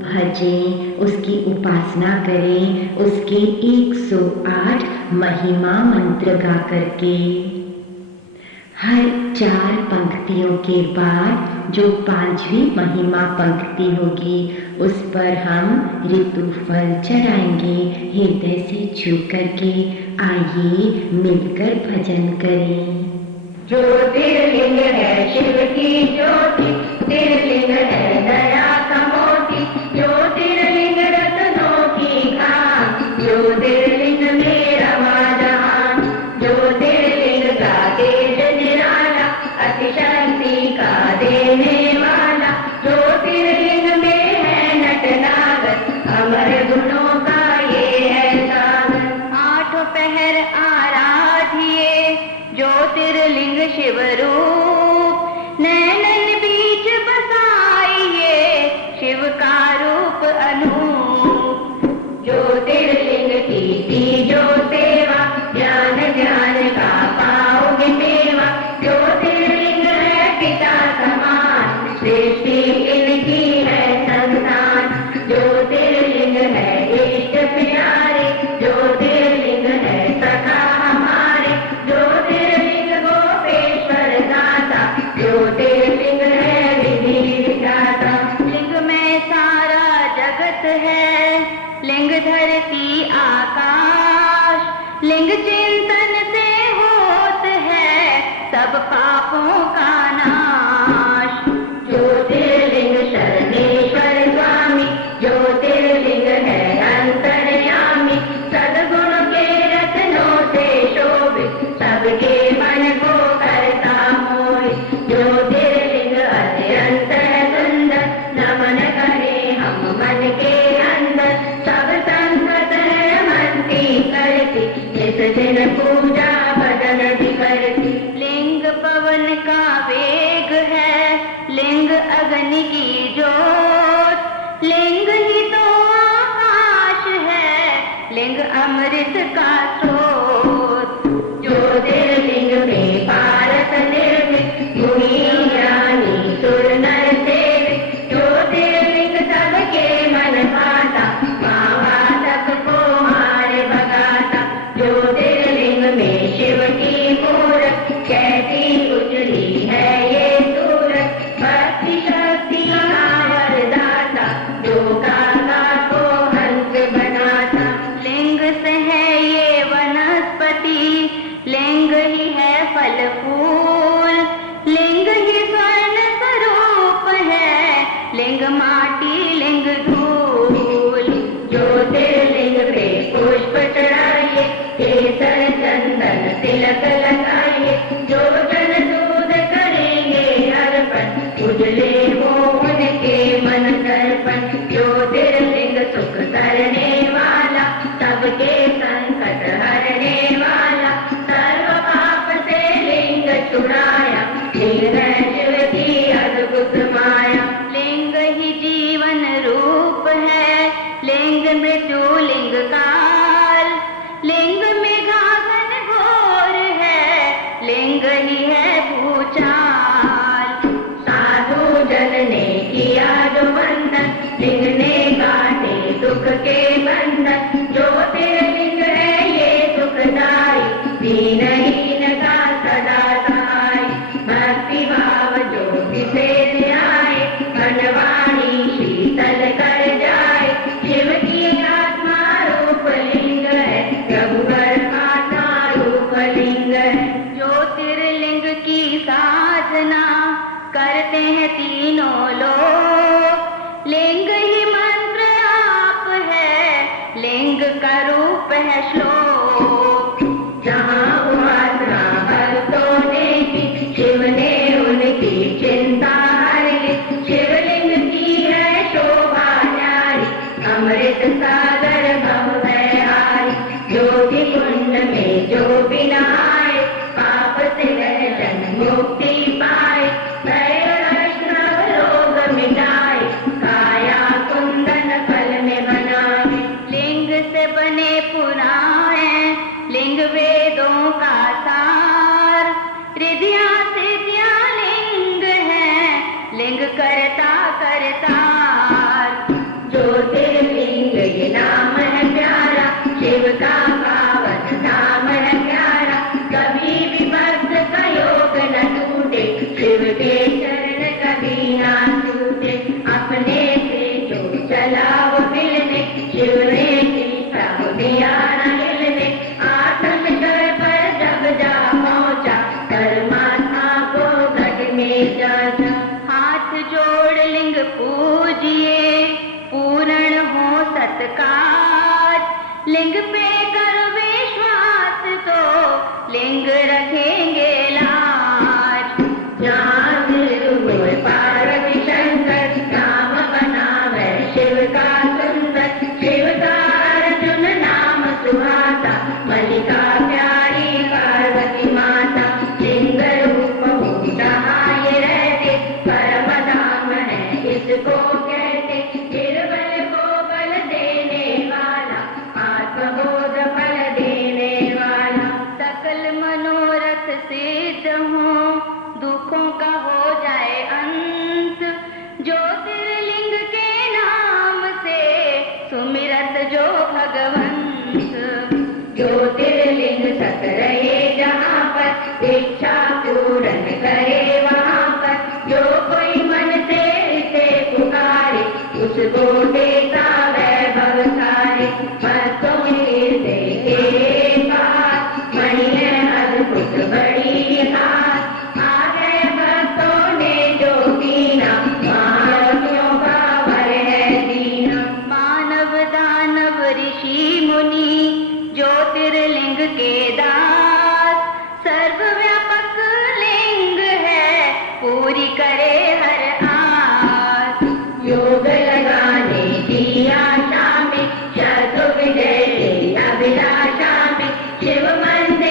भजें, उसकी उपासना करें, उसके 108 महिमा मंत्र गा करके। हर 4 पंक्तियों के बाद जो 5वीं महिमा पंक्ति होगी, उस पर हम ऋतुफल चढ़ाएंगे हृदय से छू करके। आइए मिलकर भजन करें। ज्योतिर्लिंग है शिव की ज्योति, ज्योतिर्लिंग है दया का मोती, ज्योतिर्लिंग रत्नों की खान, ज्योतिर्लिंग मेरा महाजान, ज्योतिर्लिंग का तेज निराला, अतिशक्ति का देने वाला, ज्योतिर्लिंग में है नटनागत, अमर गुणों का ये है सागर। 8 पहर आराधिए ज्योतिर्लिंग शिव रूप, नैनन बीच बसाइए शिव का रूप अनूप। ज्योतिर्लिंग की जो सेवा, ज्ञान ज्ञान का पाओगे मेवा, ज्योतिर्लिंग है पिता समान, सृष्टि इनकी है संतान, ज्योतिर्लिंग है इष्ट प्यारे, ज्योतिर्लिंग है सखा हमारे, ज्योतिर्लिंग गोपेश्वर दाता, ज्योतिर्लिंग है विधि विधाता। लिंग में सारा जगत है, लिंग धरती आकाश, लिंग चिंतन से होत है सब पापों का नाश। ज्योतिर्लिंग शरणेश्वर स्वामी, ज्योतिर्लिंग है अंतर्यामी, सद्गुण के रत्नों से शोभित, सबके मन को करता पूजा भजन भी करती। लिंग पवन का वेग है, लिंग अग्नि की ज्योत, लिंग ही तो आकाश है, लिंग अमृत का स्रोत। ज्योतिर्लिंग में भारत निर्मित, भूमि रानी सुर नर सेवित। ज्योतिर्लिंग सबके मन भाता, महाभारत को मारे भगाता। ज्योतिर्लिंग में शिव की मूरत, कैसी उजली है ये सूरत। भक्ति शक्ति का वरदाता, जो काका को हंस बनाता। लिंग से है ये वनस्पति, लिंग ही है फल फूल, लिंग ही स्वर्ण स्वरूप है, लिंग माटी लिंग धूल। ज्योतिर्लिंग पे पुष्प चढ़ाइए, केसर चंदन तिलक लगाइए। जो जन दूध करेंगे अर्पण, उजले हो उनके मन दर्पण। ज्योतिर्लिंग सुख करने वाला, सबके संकट हरने वाला। सर्व पाप से लिंग छुड़ाया, लिंग है शिव की अद्भुत माया। लिंग ही जीवन रूप है, लिंग मृत्यु लिंग काल, लिंग में घाघन घोर है, लिंग ही है भूचाल। साधु जन ने किया जो बंधन, लिंग ने काटे दुख के बंधन। ज्योतिर्लिंग है ये सुखदाई, दीनहीन का सदा सहाय। भक्ति भाव जो किसे ध्याए, मनवाणी शीतल कर जाए। शिव की आत्मा रूप लिंग है, प्रभु परमात्मा रूप लिंग है। ज्योतिर्लिंग की साधना करते हैं तीनों लोग, लिंग ही मंत्र आप है, लिंग का रूप है श्लोक। जहाँ उपासना भक्तों ने की, शिव ने उनकी चिंता हर ली। शिवलिंग की है शोभा न्यारी, अमृत सागर भवभयहारी। ज्योति कुंड में जो भी नहाए, पाप से वह जन मुक्ति पाए। वैष्णव लोग मिटाए, काया कुंदन फल में बनाए। लिंग से बने पुराण, लिंग वेदों का सार, रिधिया सिद्धिया लिंग है, लिंग करता करतार। ज्योतिर्लिंग ये नाम है प्यारा, शिव का पावन नाम है प्यारा। कभी भी भक्त का योग न टूटे, शिव के चरण कभी ना छूटे। अपने से जो चला वो मिलने, शिव ने सीखा वो दिया न हिलने। आत्म स्वर पर जब जा पहुंचा, परमात्मा को गढ़ में जाचा। हाथ जोड़ लिंग पूजिए, पूर्ण हो सत्कार, लिंग पे करो विश्वास तो लिंग रखेंगे लाज। जहाँ दिल हुए पार्वती शंकर, नाम बना वह शिव का सुंदर। शिव का अर्जुन नाम सुहाता, मल्लिका प्यारी पार्वती माता। लिंग रूप हो जहाँ ये रहते, परम धाम है इसको कहते। निर्बल को बल देने वाला, आत्मबोध फल देने वाला। सकल मनोरथ सिद्ध हो, दुखों का हो जाए अंत, ज्योतिर्लिंग के नाम से सुमिरत जो भगवंत। ज्योतिर्लिंग सत रहे जहाँ पर, इच्छा पूर्ण करे वहाँ पर। जो कोई मन से इसे पुकारे, उसको देता वैभव सारे। भक्तों से एक बात, मणि है अद्भुत बड़ी बात। आ गए भक्तों ने जो कीना, महायोगियों का वर है दीना। मानव दानव ऋषि मुनि, ज्योतिर्लिंग के दास, सर्वव्यापक लिंग है, पूरी करे हर आस। योग लगाने की आशा में, शत्रु विजय की अभिलाषा में। शिव मंदिर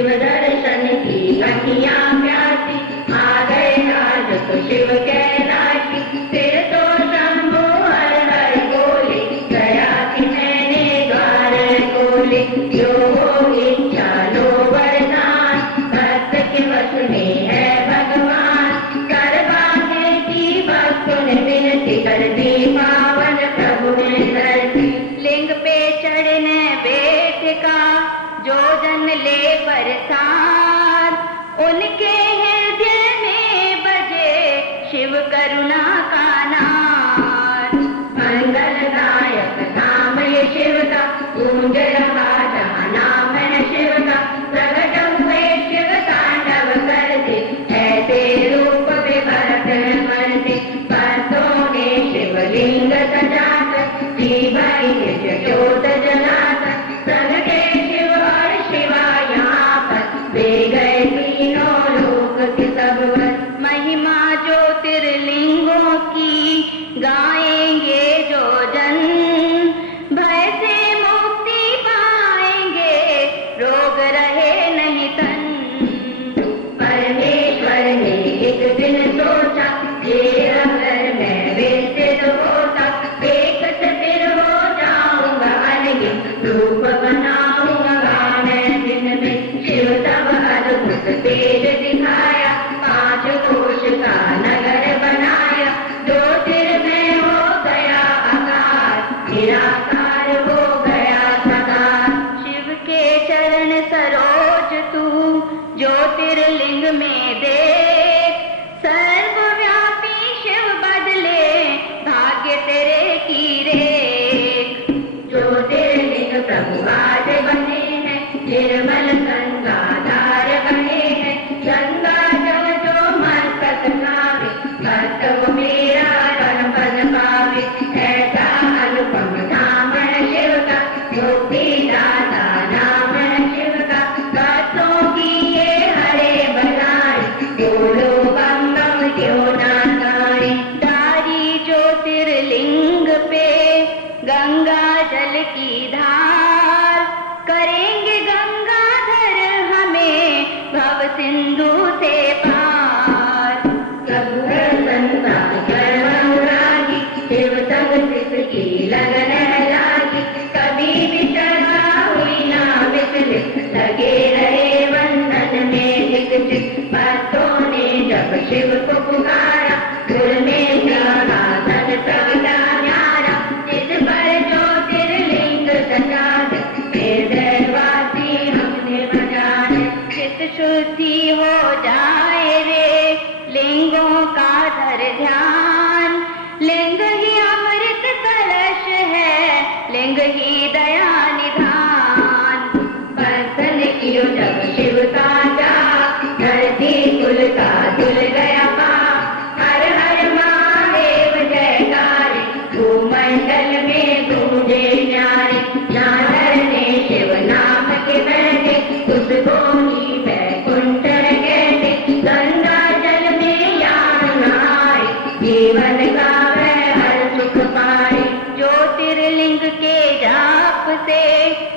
शिव दर्शन की अखियां प्यासी, आ गए आज तो शिव कैलाशी। फिर तो शंभु हर हर बोले, गया कि मैंने द्वार खोले। जो हो इच्छा लो वरदान, भक्त के वश में है भगवान। करवा की भक्तों ने विनती कर दी, पावन प्रभु ने धरती। लिंग पे चढ़ने बैठ का जो जन ले बरसात, उनके हृदय में बजे शिव करुणा का नाद। मंगलदायक नाम ये शिव का, गूंज रहा जहाँ नाम है शिव का। प्रगट हुए शिव तांडव करते, ऐसे रूप विभरत मरते। भक्तों ने शिवलिंग सजाकर, जी भरी निज ज्योत जलाकर। प्रगटे शिव और शिवा यहाँ पर, वे गए तीनों लोक के सब वर। महिमा ज्योतिर्लिंगों की गाएंगे जो जन, भय से मुक्ति पाएंगे, रोग रहे नहीं तन। परमेश्वर ने एक दिन सोचा, ये अगर मैं विकसित होता, एक से फिर हो जाऊंगा अलग, रूप बनाऊंगा मैं दिन में। शिव तब अद्भुत तेज दिखाया, 5 कोश का नगर बनाया। ज्योतिर्मय हो गया आकार, निराकार हो गया साकार। शिव के चरण सरोज तू ज्योतिर्लिंग में देख, सर्वव्यापी शिव बदले भाग्य तेरे की रेख। ज्योतिर्लिंग प्रभु आज बने हैं, निर्मल गंगाधार बने हैं। गंगा जल जो मस्तक नावे, भक्त वो मेरा परम पद पावे। ऐसा अनुपम नाम है शिव का, मुक्ति दाता नाम है शिव का। भक्तों की ये हरे भलाई, बोलो बम बम क्यों ना गाए। दारी ज्योतिर्लिंग पे गंगा जल की धार, करेंगे गंगाधर हमें भव सिंधु से पार। प्रभु संता कर्मनुरागी, शिव संग की लगन है लागी। कभी भी श्रद्धा हुई ना विचलित, लगे रहे बंधन में विकसित। भक्तों ने जब शिव को पुकारा, गुर में जाना धन प्रगटा न्यारा। जिस पर ज्योतिर्लिंग सजा दे, हृदयवासी हमने बजा दे। चित शुद्धि हो जाए रे, लिंगों का धर ध्यान। लिंग ही अमृत कलश है, लिंग ही दया निधान। बंधन कियो जब शिव का जा, धरती कुल का दुल गया पाप। हर हर महादेव जयकारे, भूमंडल में गूंजे न्यारे। नारद ने शिव नाम के बैठे, उसको ही वैकुंठ कहते। गंगा जल में यार नहाए, जीवन का वह हर सुख पाए। ज्योतिर्लिंग के जाप से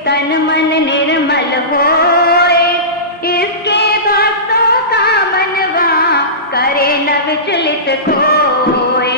तन मन निर्मल होए, इसके भक्तों का मनवा करे न विचलित खोए।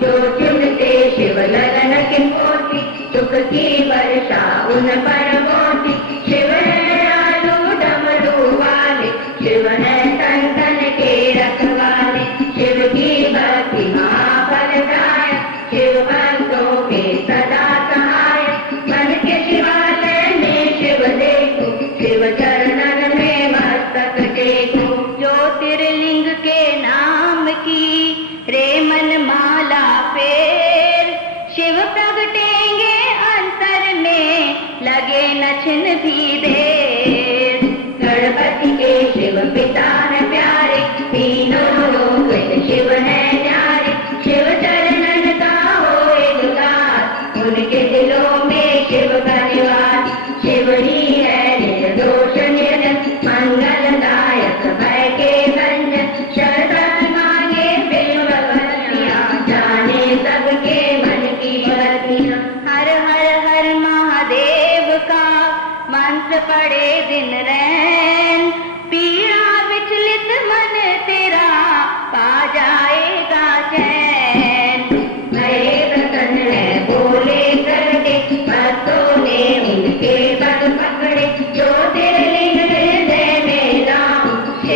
जो चिंते शिव लगन के मोती, सुख की वर्षा उन पर मोती। शिव है आलू डमरू वाले, शिव है संतन के रखवाले। शिव की भक्ति महाफलदायक, शिव भक्तों के सदा सहाय। मन के शिवालय में शिव देखो, शिव चरणन में मस्तक टेको। ज्योतिर्लिंग के नाम की रे मन माला फेर, शिव प्रगटेंगे अंतर में, लगे न छिन भी देर। गणपति के शिव पिता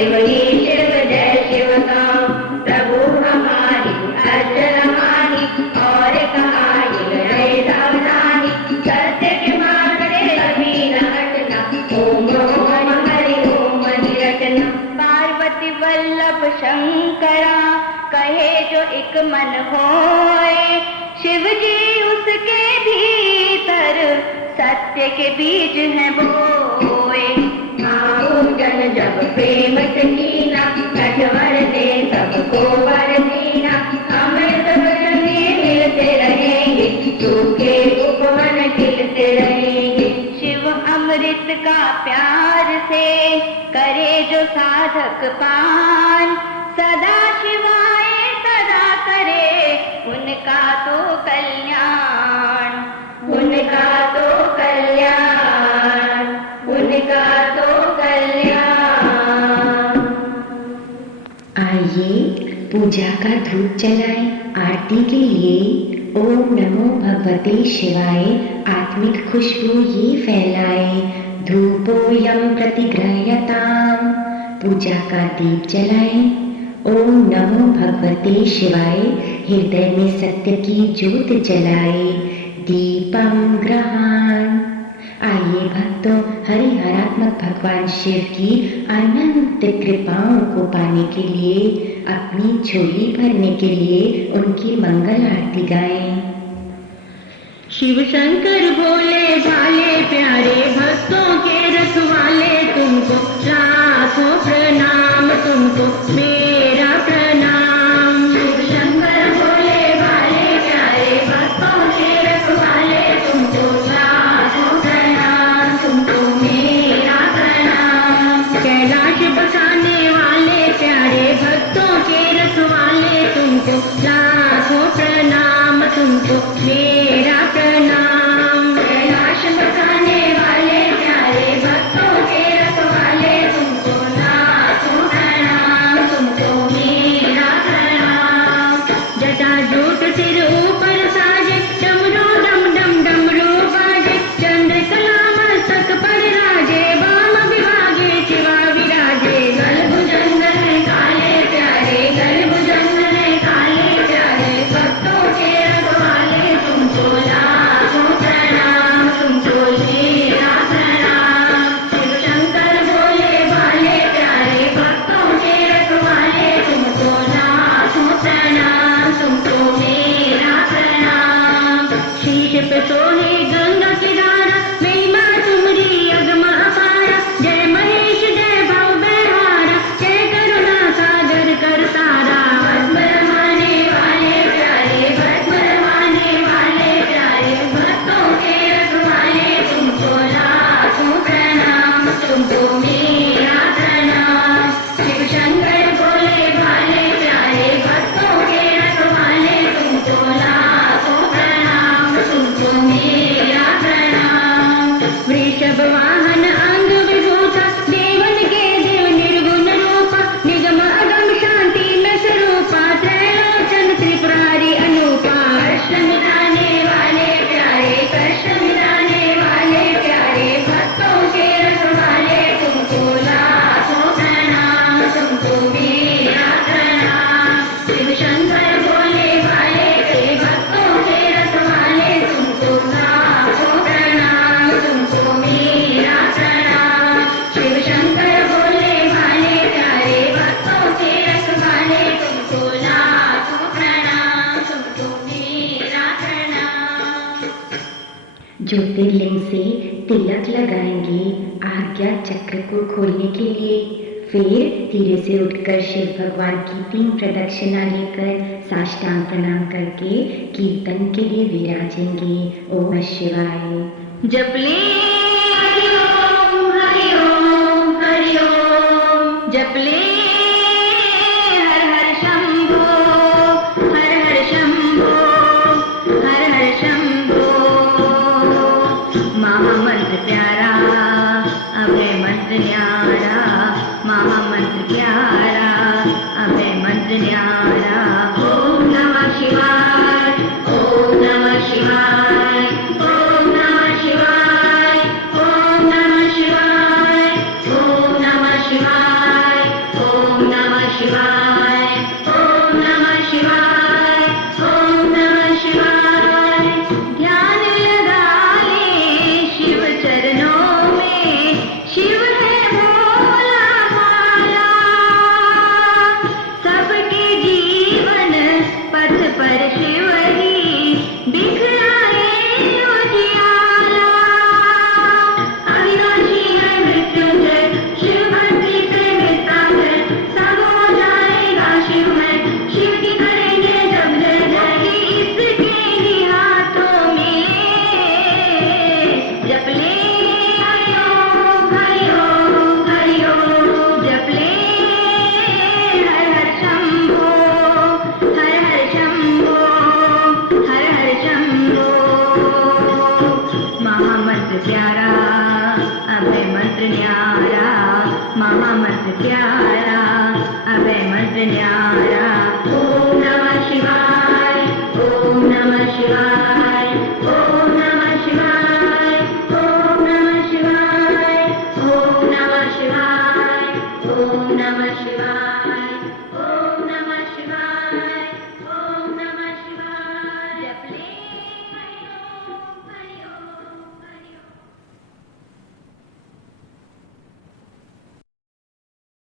शिव ही शिव जय शिव का प्रभु हमारी अर्चन मानी और कहानी रहे सावधानी सत्य के मार्ग से कभी न हटना ओम ओम हरि ओम ही रटना। पार्वती वल्लभ शंकरा कहे जो एक मन होए शिव जी उसके भीतर सत्य के बीज हैं बोए। जन जब प्रेम से कीना कठवर दे सबको वर दीना अमृत वचन मिलते रहेंगे सूखे उपवन खिलते रहेंगे। शिव अमृत का प्यार से करे जो साधक पान सदा शिवाय सदा करे उनका तो कल्याण उनका तो कल्याण उनका तो कल्याण। आइए पूजा का धूप जलाएं आरती के लिए। ओम नमो भगवते शिवाय आत्मिक खुशबू ये फैलाए। धूपोयम प्रतिगृह्यताम पूजा का दीप जलाएं। ओम नमो भगवते शिवाय हृदय में सत्य की ज्योत जलाए। दीपम ग्रहाण। आइए भक्तों हरिहरात्मक भगवान शिव की अनंत कृपाओं को पाने के लिए अपनी झोली भरने के लिए उनकी मंगल आरती गाएं। शिव शंकर भोले भाले प्यारे भक्तों के रखवाले तुमको लाखों प्रणाम तुमको मेरा प्रणाम। शिव शंकर भोले भाले प्यारे भक्तों के रखवाले तुमको लाखों प्रणाम तुमको मेरा प्रणाम। कैलाश बसाने वाले प्यारे भक्तों के रखवाले तुमको लाखों प्रणाम तुमको मेरा प्रणाम। कैलाश बसाने वाले प्यारे भक्तों के रखवाले तुमको लाखों प्रणाम तुमको मेरा प्रणाम। जटाजूट सिर ऊपर साजे डमरू डम डम डमरू बाजे चंद्र कला मस्तक पर राजे वाम विभागे शिवा विराजे। गलभुजंग है काले प्यारे गलभुजंग है काले प्यारे भक्तों के रखवाले तुमको लाखों प्रणाम तुमको मेरा प्रणाम। शिव शंकर भोले भाले प्यारे भक्तों के रखवाले तुमको लाखों प्रणाम तुमको मेरा प्रणाम। शीश पे सोहे गंगा किनारा महिमा तुमरी अगमा अपारा जय महेश जय भव बहारा जय करुणा सागर कर तारा। भस्म रमाने वाले प्यारे भस्म रमाने वाले प्यारे भक्तों के रखवाले तुमको लाखों प्रणाम तुमको मेरा प्रणाम। शिव शंकर भोले भाले प्यारे भक्तों के रखवाले तुमको लाखों प्रणाम तुमको मेरा प्रणाम। वृषभ वाहन अंग विभूता देवन के देव निर्गुण रूपा निगम अगम शांति में स्वरूपा त्रैलोचन त्रिपुरारी अनूपा। कृष्ण मिलाने वाले प्यारे कृष्ण मिलाने वाले प्यारे भक्तों के रखवाले तुमको लाखों प्रणाम तुमको मेरा प्रणाम। शिव शंकर भोले भाले के भक्तों के रखवाले तुमको लाखों प्रणाम तुमको मेरा प्रणाम। शिव शंकर भोले भाले प्यारे भक्तों के रखवाले तुमको लाखों प्रणाम तुमको मेरा प्रणाम। ज्योतिर्लिंग से तिलक लगाएंगे आज्ञा चक्र को खोलने के लिए। फिर धीरे से उठकर शिव भगवान की 3 प्रदक्षिणा लेकर साष्टांग प्रणाम करके कीर्तन के लिए विराजेंगे। ओम नमः शिवाय। जप ले हरि ओम हरि ओम हरि ओम। जप ले हर हर शंभो हर हर शंभो हर हर शंभो। महामंत्र प्यारा अभय मंत्र न्यारा महामंत्र प्यारा अभय मंत्र न्यारा। ओम नमः शिवाय ओम नमः शिवाय ओम नमः शिवाय मंत्र प्यारा, अभय मंत्र न्यारा, महामंत्र प्यारा, अभय मंत्र न्यारा। ओम नमः शिवाय, ओम नमः शिवाय।